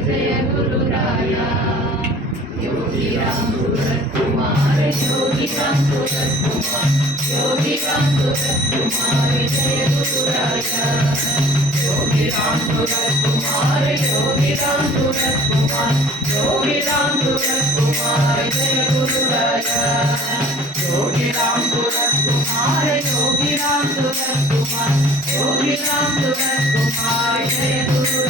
Jai गुरुराया Yogi Ram Surat Kumar Yogi Ram Surat Kumar Yogi Ram Surat Kumar Jai गुरुराया Yogi Ram Surat Kumar Yogi Ram Surat Kumar Yogi Ram Surat Kumar Jai गुरुराया Yogi Ram Surat Kumar Yogi Ram Surat Kumar Yogi Ram Surat Kumar Jai गुरुराया